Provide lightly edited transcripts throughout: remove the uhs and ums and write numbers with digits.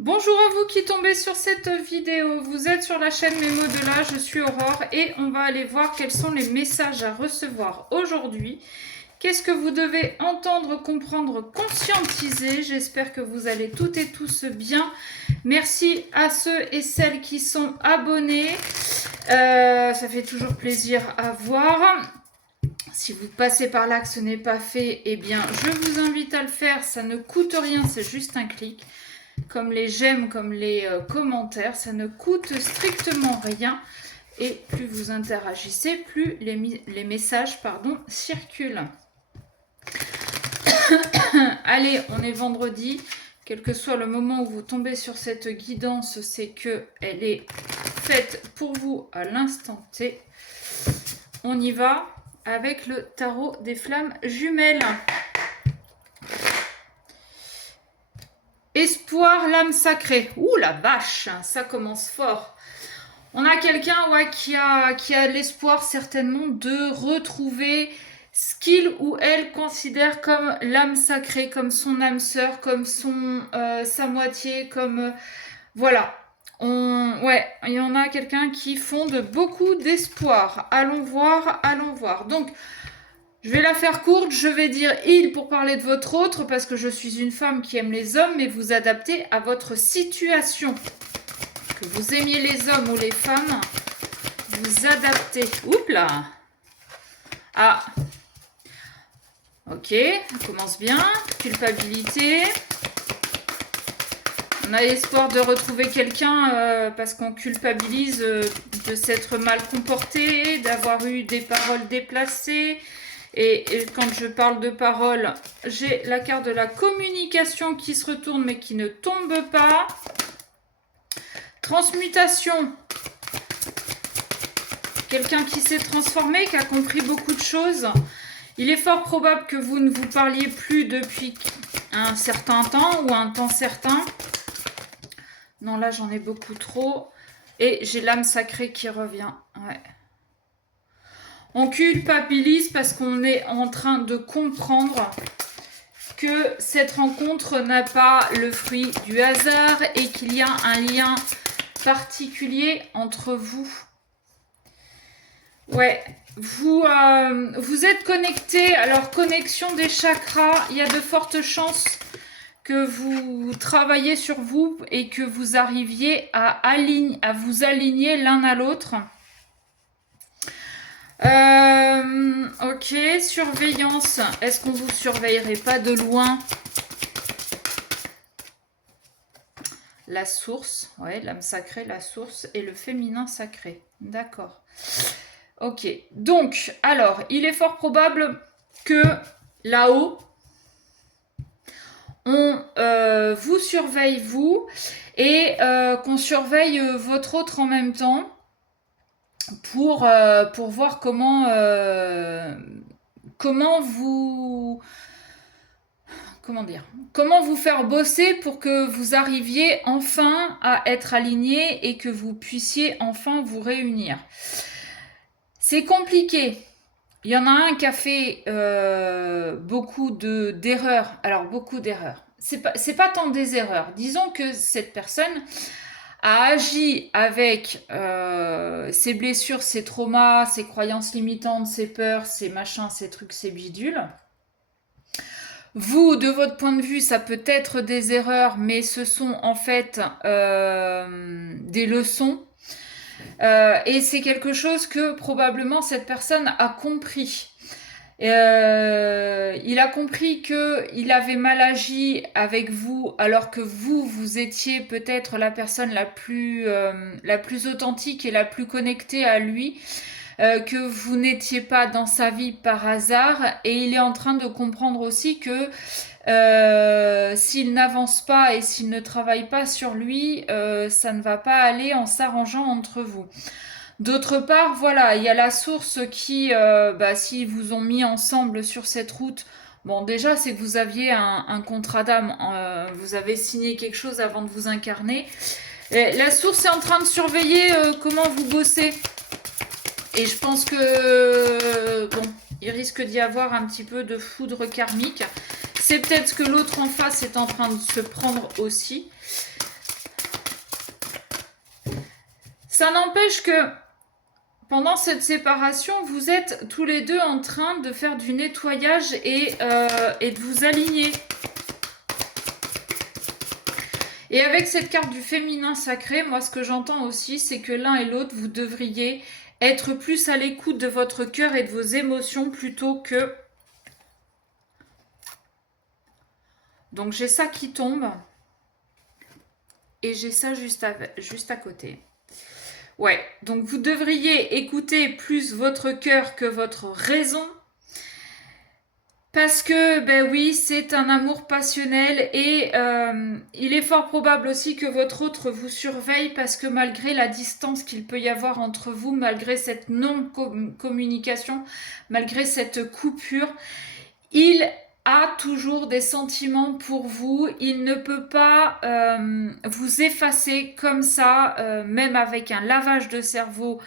Bonjour à vous qui tombez sur cette vidéo. Vous êtes sur la chaîne Mémo de là, je suis Aurore et on va aller voir quels sont les messages à recevoir aujourd'hui. Qu'est-ce que vous devez entendre, comprendre, conscientiser? J'espère que vous allez toutes et tous bien. Merci à ceux et celles qui sont abonnés. Ça fait toujours plaisir à voir. Si vous passez par là que ce n'est pas fait, eh bien, je vous invite à le faire. Ça ne coûte rien, c'est juste un clic. Comme les j'aime, comme les commentaires, ça ne coûte strictement rien. Et plus vous interagissez, plus les messages circulent. Allez, on est vendredi. Quel que soit le moment où vous tombez sur cette guidance, c'est qu'elle est faite pour vous à l'instant T. On y va avec le tarot des flammes jumelles. Espoir, l'âme sacrée. Ouh la vache, ça commence fort. On a quelqu'un qui a l'espoir certainement de retrouver ce qu'il ou elle considère comme l'âme sacrée, comme son âme sœur, comme sa moitié, comme... voilà. Il y en a quelqu'un qui fonde beaucoup d'espoir. Allons voir, allons voir. Donc, je vais la faire courte, je vais dire il pour parler de votre autre, parce que je suis une femme qui aime les hommes, mais vous adaptez à votre situation. Que vous aimiez les hommes ou les femmes, vous adaptez. Oups là. Ah. Ok, ça commence bien. Culpabilité. On a l'espoir de retrouver quelqu'un parce qu'on culpabilise de s'être mal comporté, d'avoir eu des paroles déplacées. Et quand je parle de paroles, j'ai la carte de la communication qui se retourne mais qui ne tombe pas. Transmutation. Quelqu'un qui s'est transformé, qui a compris beaucoup de choses. Il est fort probable que vous ne vous parliez plus depuis un certain temps ou un temps certain. Non, là, j'en ai beaucoup trop. Et j'ai l'âme sacrée qui revient. Ouais. On culpabilise parce qu'on est en train de comprendre que cette rencontre n'a pas le fruit du hasard et qu'il y a un lien particulier entre vous. Ouais, vous êtes connecté. Alors, connexion des chakras, il y a de fortes chances que vous travaillez sur vous et que vous arriviez à vous aligner l'un à l'autre. Ok, surveillance. Est-ce qu'on vous surveillerait pas de loin? La source, ouais, l'âme sacrée, la source et le féminin sacré. D'accord. Ok, donc, alors, il est fort probable que là-haut, on vous surveille, vous, et qu'on surveille votre autre en même temps pour voir comment vous faire bosser pour que vous arriviez enfin à être alignés et que vous puissiez enfin vous réunir. C'est compliqué. Il y en a un qui a fait beaucoup d'erreurs. Alors, beaucoup d'erreurs. C'est pas tant des erreurs. Disons que cette personne a agi avec ses blessures, ses traumas, ses croyances limitantes, ses peurs, ses machins, ses trucs, ses bidules. Vous, de votre point de vue, ça peut être des erreurs, mais ce sont en fait des leçons. Et c'est quelque chose que probablement cette personne a compris. Il a compris qu'il avait mal agi avec vous alors que vous étiez peut-être la personne la plus authentique et la plus connectée à lui, que vous n'étiez pas dans sa vie par hasard, et il est en train de comprendre aussi que s'il n'avance pas et s'il ne travaille pas sur lui, ça ne va pas aller en s'arrangeant entre vous. D'autre part, voilà, il y a la source qui, s'ils vous ont mis ensemble sur cette route, bon, déjà, c'est que vous aviez un contrat d'âme, vous avez signé quelque chose avant de vous incarner. Et la source est en train de surveiller comment vous bossez. Et je pense que, il risque d'y avoir un petit peu de foudre karmique. C'est peut-être ce que l'autre en face est en train de se prendre aussi. Ça n'empêche que pendant cette séparation, vous êtes tous les deux en train de faire du nettoyage et de vous aligner. Et avec cette carte du féminin sacré, moi ce que j'entends aussi, c'est que l'un et l'autre, vous devriez être plus à l'écoute de votre cœur et de vos émotions plutôt que... Donc j'ai ça qui tombe et j'ai ça juste à côté. Ouais, donc vous devriez écouter plus votre cœur que votre raison. Parce que, ben oui, c'est un amour passionnel et il est fort probable aussi que votre autre vous surveille parce que malgré la distance qu'il peut y avoir entre vous, malgré cette non-communication, malgré cette coupure, il a toujours des sentiments pour vous. Il ne peut pas vous effacer comme ça, même avec un lavage de cerveau.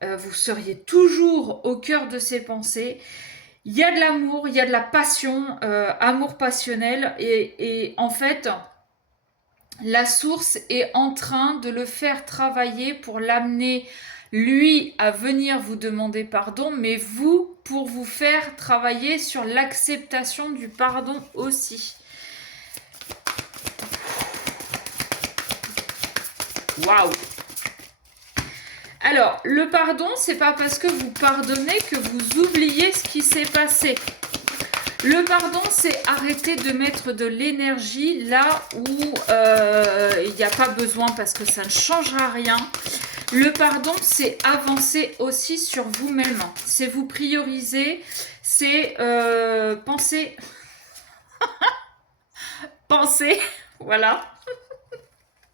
Vous seriez toujours au cœur de ses pensées. Il y a de l'amour, il y a de la passion, amour passionnel, et en fait, la source est en train de le faire travailler pour l'amener, lui, à venir vous demander pardon, mais vous, pour vous faire travailler sur l'acceptation du pardon aussi. Waouh! Alors, le pardon, c'est pas parce que vous pardonnez que vous oubliez ce qui s'est passé. Le pardon, c'est arrêter de mettre de l'énergie là où il n'y a pas besoin parce que ça ne changera rien. Le pardon, c'est avancer aussi sur vous-même. C'est vous prioriser, c'est penser, penser, voilà,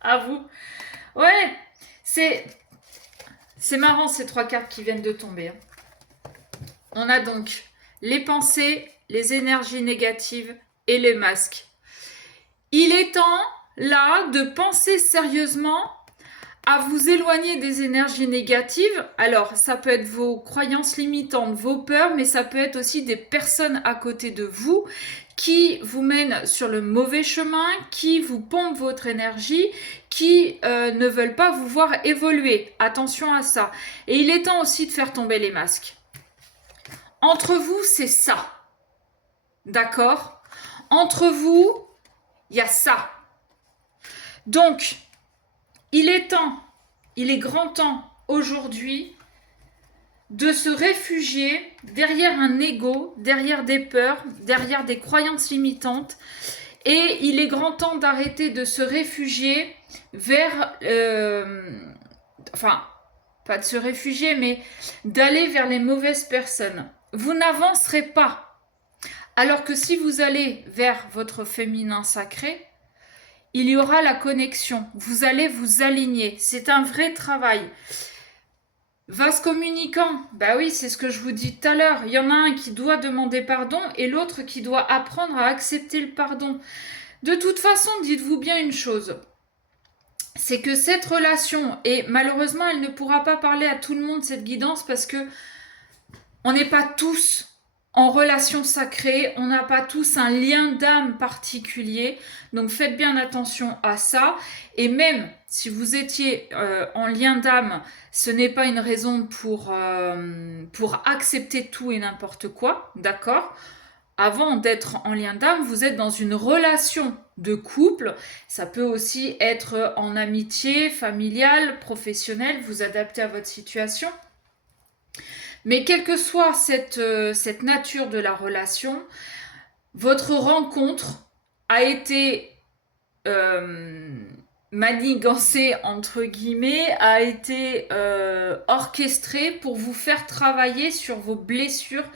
à vous. Ouais, c'est marrant ces trois cartes qui viennent de tomber. On a donc les pensées, les énergies négatives et les masques. Il est temps, là, de penser sérieusement à vous éloigner des énergies négatives. Alors, ça peut être vos croyances limitantes, vos peurs, mais ça peut être aussi des personnes à côté de vous qui vous mènent sur le mauvais chemin, qui vous pompent votre énergie, qui ne veulent pas vous voir évoluer. Attention à ça. Et il est temps aussi de faire tomber les masques. Entre vous, c'est ça. D'accord? Entre vous, il y a ça. Donc, il est grand temps aujourd'hui de se réfugier derrière un ego, derrière des peurs, derrière des croyances limitantes. Et il est grand temps d'arrêter de se réfugier vers... enfin, pas de se réfugier, mais d'aller vers les mauvaises personnes. Vous n'avancerez pas. Alors que si vous allez vers votre féminin sacré, il y aura la connexion. Vous allez vous aligner. C'est un vrai travail. Vase communicant, bah oui, c'est ce que je vous dis tout à l'heure. Il y en a un qui doit demander pardon et l'autre qui doit apprendre à accepter le pardon. De toute façon, dites-vous bien une chose. C'est que cette relation, et malheureusement, elle ne pourra pas parler à tout le monde, cette guidance, parce que on n'est pas tous en relation sacrée, on n'a pas tous un lien d'âme particulier, donc faites bien attention à ça. Et même si vous étiez en lien d'âme, ce n'est pas une raison pour accepter tout et n'importe quoi, d'accord? Avant d'être en lien d'âme, vous êtes dans une relation de couple. Ça peut aussi être en amitié, familiale, professionnelle, vous adaptez à votre situation. Mais quelle que soit cette nature de la relation, votre rencontre a été manigancée, entre guillemets, a été orchestrée pour vous faire travailler sur vos blessures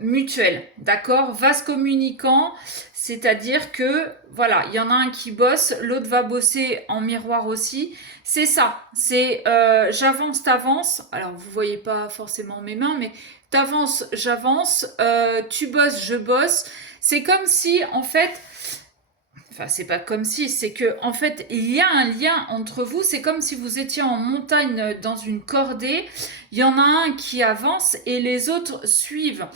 mutuelles, d'accord? Vase communicant, c'est-à-dire que, voilà, il y en a un qui bosse, l'autre va bosser en miroir aussi. C'est ça, c'est j'avance, t'avances. Alors, vous voyez pas forcément mes mains, mais t'avances, j'avance, tu bosses, je bosse. C'est comme si, en fait, enfin, c'est pas comme si, c'est que, en fait, il y a un lien entre vous. C'est comme si vous étiez en montagne dans une cordée. Il y en a un qui avance et les autres suivent.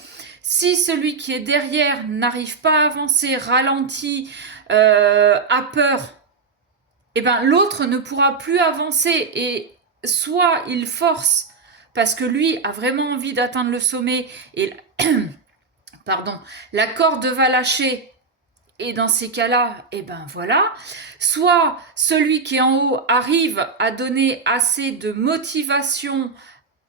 Si celui qui est derrière n'arrive pas à avancer, ralentit, a peur, eh ben, l'autre ne pourra plus avancer et soit il force parce que lui a vraiment envie d'atteindre le sommet et pardon, la corde va lâcher et dans ces cas-là, eh ben voilà, soit celui qui est en haut arrive à donner assez de motivation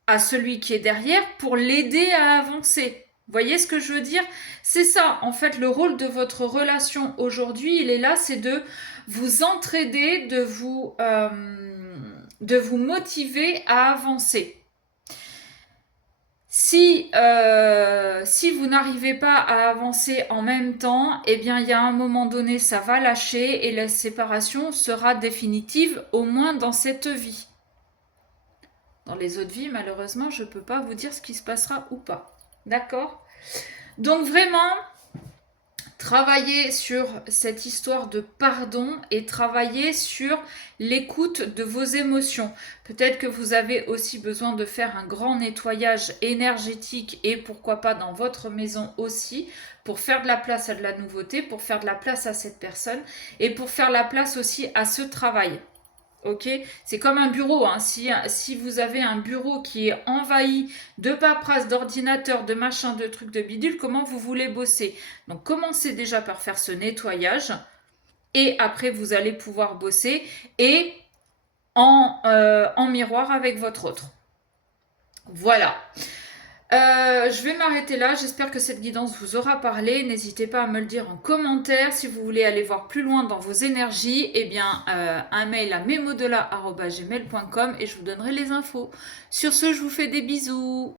à celui qui est derrière pour l'aider à avancer. Vous voyez ce que je veux dire? C'est ça, en fait, le rôle de votre relation aujourd'hui, il est là, c'est de vous entraider, de vous motiver à avancer. Si vous n'arrivez pas à avancer en même temps, eh bien, il y a un moment donné, ça va lâcher et la séparation sera définitive, au moins dans cette vie. Dans les autres vies, malheureusement, je ne peux pas vous dire ce qui se passera ou pas. D'accord? Donc vraiment, travailler sur cette histoire de pardon et travailler sur l'écoute de vos émotions. Peut-être que vous avez aussi besoin de faire un grand nettoyage énergétique et pourquoi pas dans votre maison aussi, pour faire de la place à de la nouveauté, pour faire de la place à cette personne et pour faire la place aussi à ce travail. Ok, c'est comme un bureau. Hein. Si vous avez un bureau qui est envahi de paperasse, d'ordinateurs, de machins, de trucs, de bidules, comment vous voulez bosser? Donc commencez déjà par faire ce nettoyage et après vous allez pouvoir bosser et en miroir avec votre autre. Voilà. Je vais m'arrêter là. J'espère que cette guidance vous aura parlé. N'hésitez pas à me le dire en commentaire. Si vous voulez aller voir plus loin dans vos énergies, eh bien, un mail à memodola@gmail.com et je vous donnerai les infos. Sur ce, je vous fais des bisous.